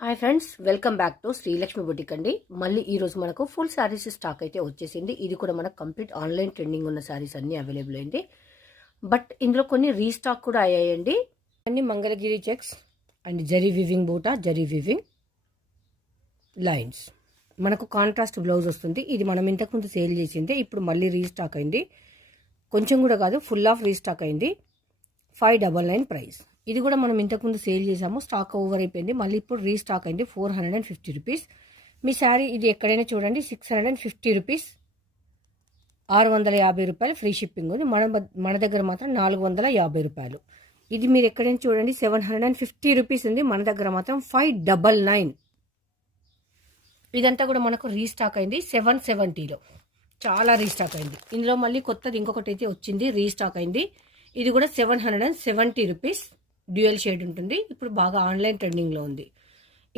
Hi friends, welcome back to Srilakshmi boutique అండి. మళ్ళీ ఈ రోజు మనకు ఫుల్ శారీస్ స్టాక్ అయితే వచ్చేసింది. ఇది కూడా మనకు కంప్లీట్ ఆన్లైన్ ట్రెండింగ్ ఉన్న శారీస్ అన్ని అవైలబుల్ అయింది. బట్ ఇందులో కొన్ని రీస్టాక్ కూడా అయ్యాయండి. అన్ని Mangalagiri checks and zari weaving బూటా, జరీ వివింగ్ లైన్స్. మనకు కాంట్రాస్ట్ బ్లౌజ్ వస్తుంది. ఇది మనం ఇంతకుముందు సేల్ చేసింది, ఇప్పుడు మళ్ళీ రీస్టాక్ అయింది. కొంచెం కూడా కాదు, ఫుల్ ఆఫ్ రీస్టాక్ అయింది. 599 ప్రైస్. ఇది కూడా మనం ఇంతకుముందు సేల్ చేసాము, స్టాక్ ఓవర్ అయిపోయింది. మళ్ళీ ఇప్పుడు రీస్టాక్ అయింది. 450 రూపీస్. మీ శారీ ఇది ఎక్కడైనా చూడండి, 650 రూపీస్, 650 రూపాయలు ఫ్రీ షిప్పింగ్ ఉంది. మన దగ్గర మాత్రం 450 రూపాయలు. ఇది మీరు ఎక్కడైనా చూడండి 750 రూపీస్ ఉంది, మన దగ్గర మాత్రం 599. ఇదంతా కూడా మనకు రీస్టాక్ అయింది 770లో. చాలా రీస్టాక్ అయింది. ఇందులో మళ్ళీ కొత్తది ఇంకొకటి అయితే వచ్చింది, రీస్టాక్ అయింది. ఇది కూడా 770 రూపీస్. డ్యూయల్ షేడ్ ఉంటుంది. ఇప్పుడు బాగా ఆన్లైన్ ట్రెండింగ్లో ఉంది.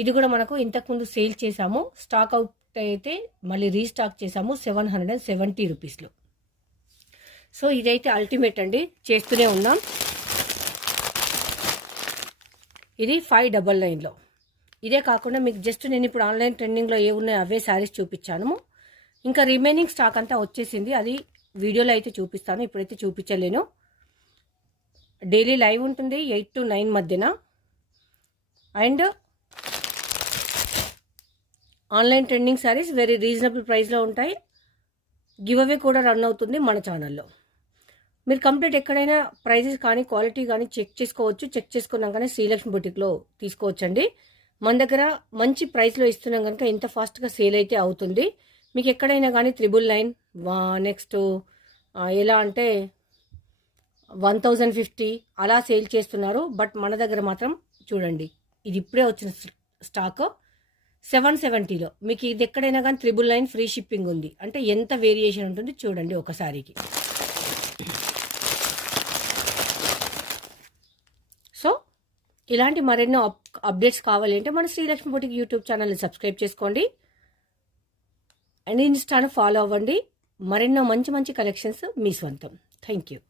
ఇది కూడా మనకు ఇంతకుముందు సేల్ చేసాము, స్టాక్ అవుట్ అయితే మళ్ళీ రీస్టాక్ చేసాము 770 రూపీస్లో. సో ఇదైతే అల్టిమేట్ అండి, చేస్తూనే ఉన్నాం. ఇది 599లో. ఇదే కాకుండా మీకు జస్ట్ నేను ఇప్పుడు ఆన్లైన్ ట్రెండింగ్లో ఏ ఉన్నాయో అవే శారీస్ చూపించాను. ఇంకా రిమైనింగ్ స్టాక్ అంతా వచ్చేసింది, అది వీడియోలో అయితే చూపిస్తాను, ఇప్పుడైతే చూపించలేను. డైలీ లైవ్ ఉంటుంది 8 to 9 మధ్యన. And online trending saris very reasonable ప్రైస్లో ఉంటాయి. గివ్ అవే కూడా రన్ అవుతుంది మన ఛానల్లో. మీరు కంప్లీట్ ఎక్కడైనా ప్రైజెస్ కానీ క్వాలిటీ కానీ చెక్ చేసుకోవచ్చు. చెక్ చేసుకున్నాకనే శ్రీలక్ష్మి బుటిక్లో తీసుకోవచ్చండి. మన దగ్గర మంచి ప్రైస్లో ఇస్తున్నాం కనుక ఇంత ఫాస్ట్గా సేల్ అయితే అవుతుంది. మీకు ఎక్కడైనా కానీ 999, నెక్స్ట్ ఎలా అంటే 1050 అలా సేల్ చేస్తున్నారు. బట్ మన దగ్గర మాత్రం చూడండి, ఇది ఇప్పుడే వచ్చిన స్టాక్ 770లో. మీకు ఇది ఎక్కడైనా కానీ 999 ఫ్రీ షిప్పింగ్ ఉంది. అంటే ఎంత వేరియేషన్ ఉంటుంది చూడండి ఒకసారికి. సో ఇలాంటి మరెన్నో అప్డేట్స్ కావాలి అంటే మన శ్రీలక్ష్మి బుటిక్ యూట్యూబ్ ఛానల్ని సబ్స్క్రైబ్ చేసుకోండి అండ్ ఇన్స్టాను ఫాలో అవ్వండి. మరెన్నో మంచి మంచి కలెక్షన్స్ మీ సొంతం. Thank you.